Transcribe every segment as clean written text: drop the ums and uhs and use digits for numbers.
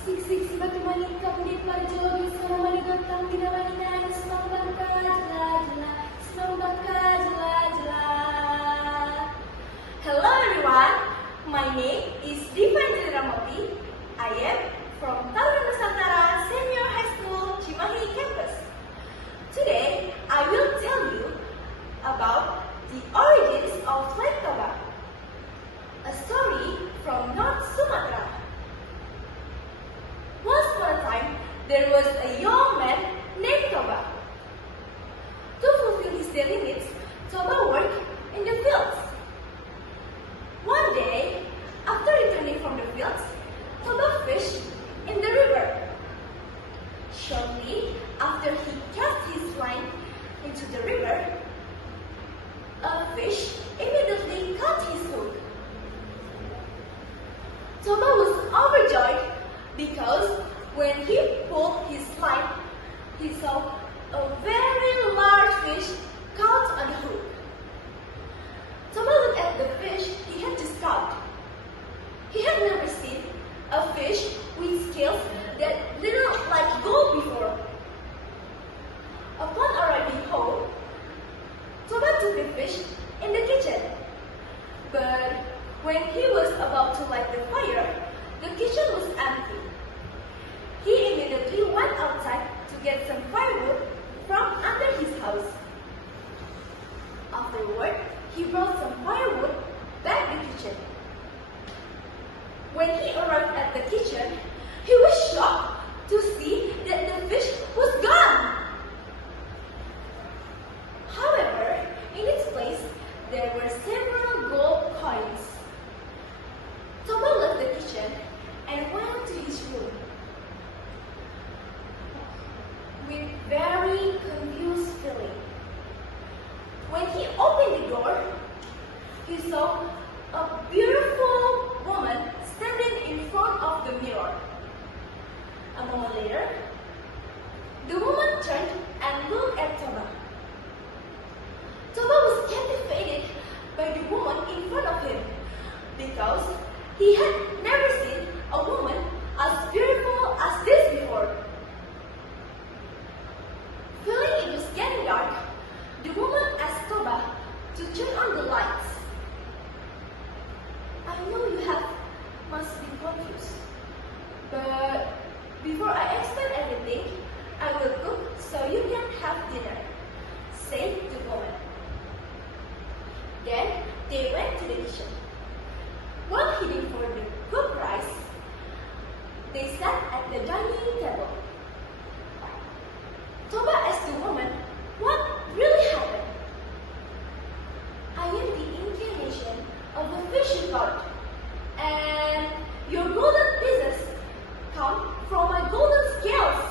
Siksik si batu manikam di parjogi sama manigatang dinamaninan senang bakal jela-jela, senang bakal jela-jela. Hello everyone, my name is Diva Angelie Ramoti. I am from Taruna Nusantara Senior High School, Cimahi Campus. Today, I will tell you about the origins of flag toga, a story from North Sumatra. Once upon a time, there was a young man named Toba. To fulfill his daily needs, Toba worked in the fields. One day, after returning from the fields, Toba fished in the river. Shortly after he cast his line into the river, a fish immediately caught his hook. Toba was overjoyed because when he pulled his line, he saw a very large fish caught on the hook. Toba looked at the fish he had just caught. He had never seen a fish with scales that looked like gold before. Upon arriving home, Toba took the fish in the kitchen. But when he was about to light the fire, the kitchen was empty. He immediately went outside to get some firewood from under his house. Afterward, he brought some firewood back to the kitchen. When he arrived at the kitchen, he was shocked to see that the fish was gone. However, in its place, there were several gold coins. Toba left the kitchen and went to his room. With very confused feeling. When he opened the door, he saw a beautiful woman standing in front of the mirror. A moment later, the woman turned and looked at Toba. Toba was captivated by the woman in front of him because he had never seen a woman as beautiful as this before. Feeling it was getting dark, the woman asked Toba to turn on the lights. I know you must be confused, but before I explain everything, I will cook so you can have dinner, said the woman. Then they went to the kitchen. While heading for the cooked rice, they sat at the dining table. Toba asked the woman what really happened. I am the incarnation of the fish you caught, and your golden pieces come from my golden scales,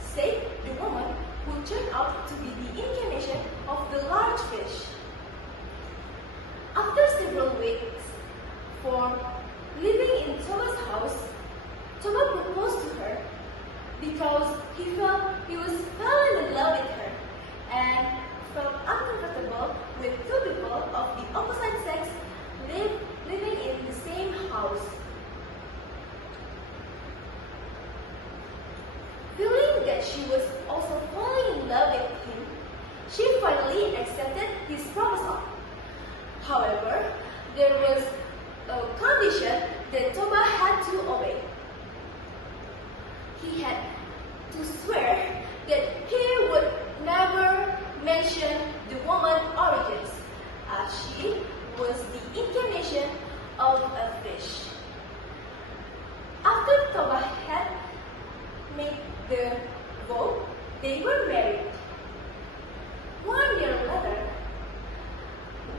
said the woman who turned out to be the incarnation of the large fish. After several weeks for living in Toba's house, Toba proposed to her because he felt he was falling in love with her and felt uncomfortable with two people of the opposite sex living in the same house. Feeling that she was also falling in love with him, she finally accepted his proposal. However, there was a condition that Toba had to obey. He had to swear that he would never mention the woman's origins, as she was the incarnation of a fish. After Toba had made the vow, they were married. 1 year later,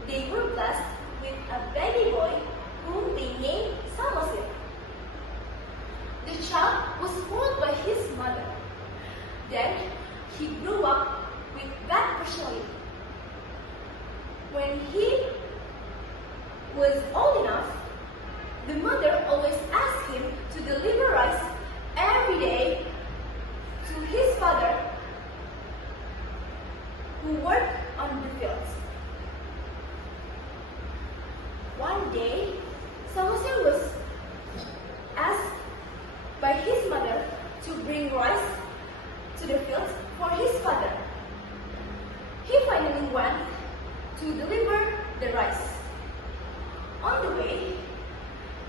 they were blessed with a baby boy whom they named Samosin. The child was spoiled by his mother. Then he grew up with bad personality. When he was old enough, the mother always asked him to deliver rice every day to his father, who worked on the fields. One day, Samosin was asked by his mother to bring rice to the field for his father. He finally went to deliver the rice. On the way,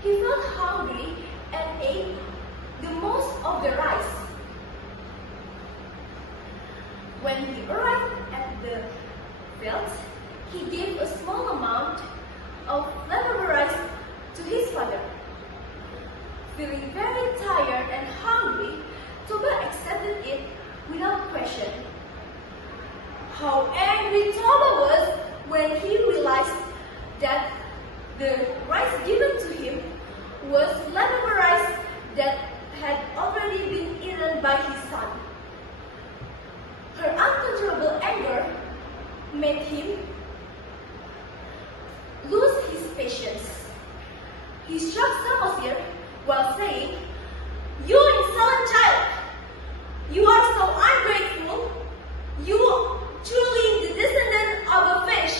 he felt hungry and ate the most of the rice. When he arrived at the field, he gave a small amount of leftover rice to his father. Feeling very tired and hungry, Toba accepted it without question. How angry Toba was when he realized that the rice given to him was leftover rice that had already been eaten by his son. Her uncontrollable anger made him lose his patience. He struck Samosir while saying, "You insolent child! You are so ungrateful! You truly the descendant of a fish!"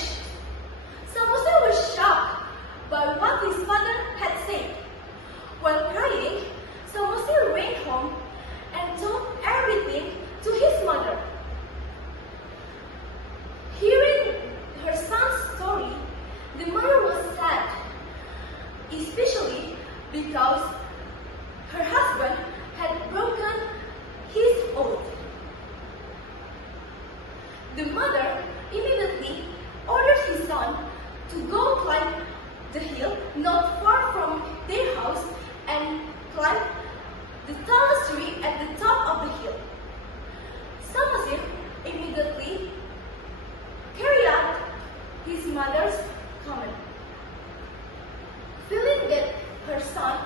Samosir was shocked by what his father had said. While crying, Samosir ran home and told everything to his mother. Hearing her son's story, the mother was sad, especially because her husband had broken his oath. The mother immediately ordered his son to go climb the hill not far from their house and climb the tallest tree at the top of the hill. Samosir immediately carried out his mother's command. Feeling that her son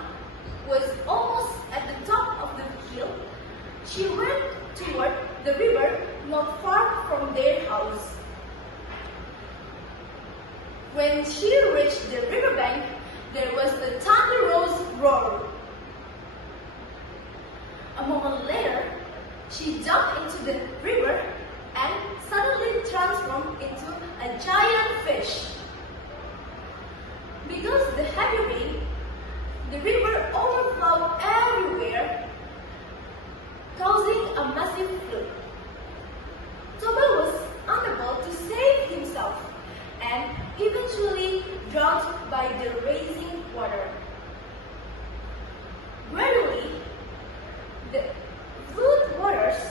was almost at the top of the hill, she went toward the river not far from their house. When she reached the riverbank, there was a thunderous roar. A moment later, she jumped into the river and suddenly transformed into a giant fish. Because the heavy rain, the river overflowed everywhere, causing a massive flood. Toba was unable to save himself and eventually drowned by the rising water. Gradually, the flood waters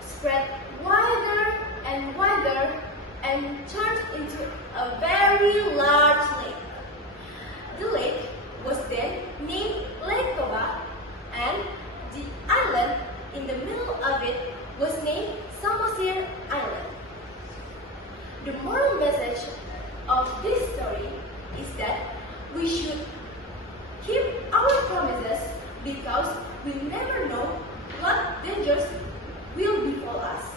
spread wider and wider and turned into a very large lake. The lake was then named Lake Toba, and the island in the middle of it was named Samosir Island. The moral message of this story is that we should keep our promises because we never know what dangers will befall us.